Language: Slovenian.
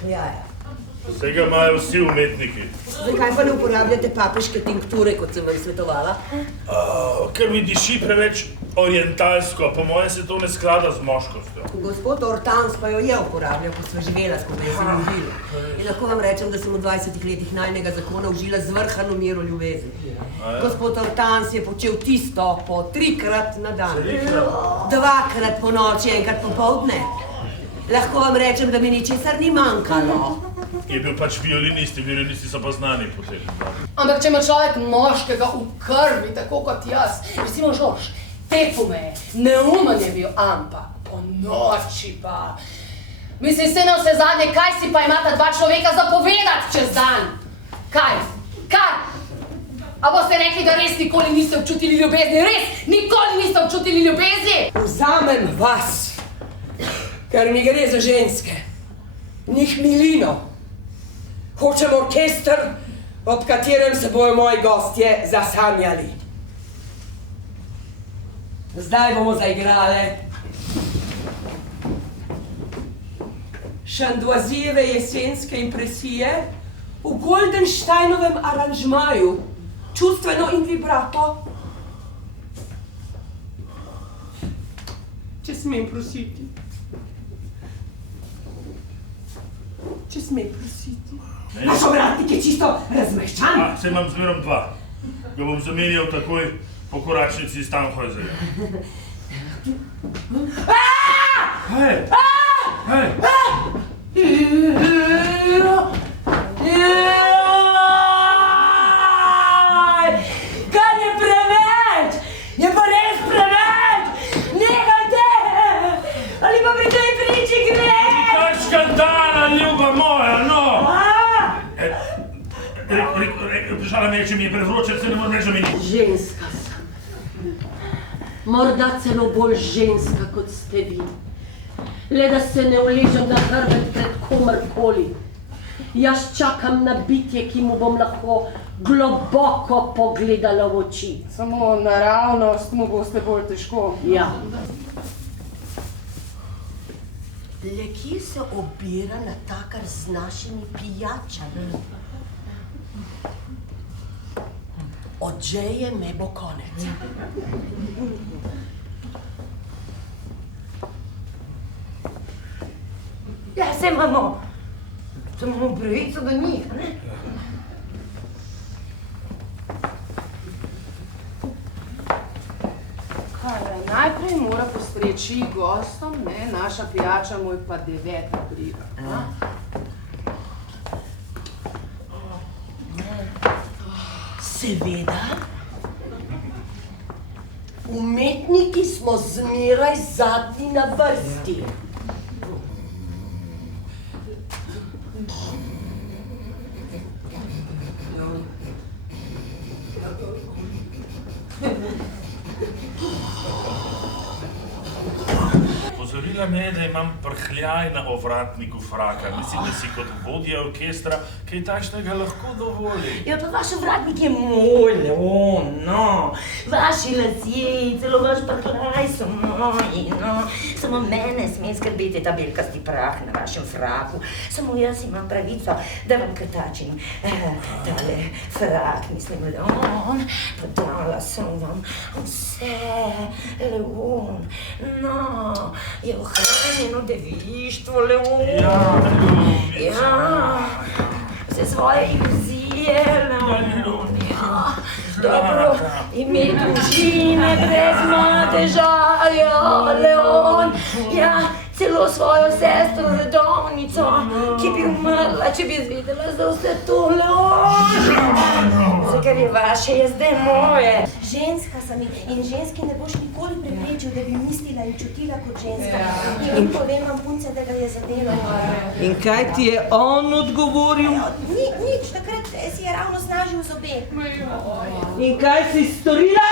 prhljaja. Vsega imajo vsi umetniki. Zakaj pa ne uporabljate papeške tinkture, kot sem vam svetovala? Ker mi diši preveč orientalsko, po mojem se to ne sklada z moškostjo. Gospod Hortans pa jo je uporabljal, ko sva živela skupaj, sem užila. In lahko vam rečem, da sem v 20 letih najnega zakona užila zvrhano mero ljubezni. Gospod Hortans je počel tisto po 3-krat na dan. 2-krat po noči, enkrat popoldne. Lahko vam rečem, da mi ničesar ni manjkalo. Je bil pač violinisti so pa znani potem. Ampak če ima človek moškega v krvi, tako kot jaz, recimo Žorž, tepo me je, neumen je bil, ampak po noči pa. Mislim, se na vse zadnje, kaj si pa imata dva človeka zapovedati čez dan? Kaj? A boste rekli, da res nikoli niste občutili ljubezni? Res nikoli niste občutili ljubezni? Vzamem vas, ker mi gre za ženske. Njih milino. Hočem orkester, ob katerem se bojo moji gostje zasanjali. Zdaj bomo zaigrale Šanduazijeve jesenske impresije v Goldensteinovem aranžmaju, čustveno in vibrato. Če smem prositi. Naš obratnik je čisto razmeščan. Saj imam zmerom 2. Ga bom zamenjal takoj po koračnici iz Tannhäuserja. Hej! Kar je preveč! Je pa res preveč! Nehajte! Ali pa pri tej priči gre? Kaj škandala, ljuba moja, no! Vprašala me je, če mi je prevroče, se ne morem reči, da mi ni. Ženska sem. Morda celo bolj ženska, kot ste vi. Le da se ne uležem na hrbet pred komarkoli. Jaz čakam na bitje, ki mu bom lahko globoko pogledala v oči. Samo naravnost mu boste bolj težko. Ja. Le kje se obira na takar z našimi pijačami? Od žeje me bo konec. Ja, se imamo pravico do njih, ne? Najprej mora postreči gostom, ne, naša pijača mu je pa 9. briga. Seveda. Umetniki smo zmeraj zadnji na vrsti. Opozorila me je, da imam prhljaj na ovratniku fraka. Mislim, da si kot vodja orkestra kaj takšnega lahko dovoli. Ja, pa vaš ovratnik je moj, no. Vaši lasje, celo vaš prhljaj so moji, no. Samo mene sme skrbeti ta belkasti prah na vašem fraku. Samo jaz imam pravico, da vam krtačim tale frak, mislim, Leon. Podala sem vam vse, Leon. No, je ohranjeno devištvo, Leon. Ja, vse svoje iluzije, Leon. Dobro, ime družine brez mateža, Leon. Ja, celo svojo sestro redovnico, ki bi umrla, če bi izvedela za vse to, Leon. Zakaj je vaše, je zdaj moje. Ženska sem in ženski ne boš nikoli preprečil, da bi mislila in čutila kot ženska. In povem vam, punce, da ga je zadelo. In kaj ti je on odgovoril? Nič, takrat si je ravno snažil zobe. In kaj si storila?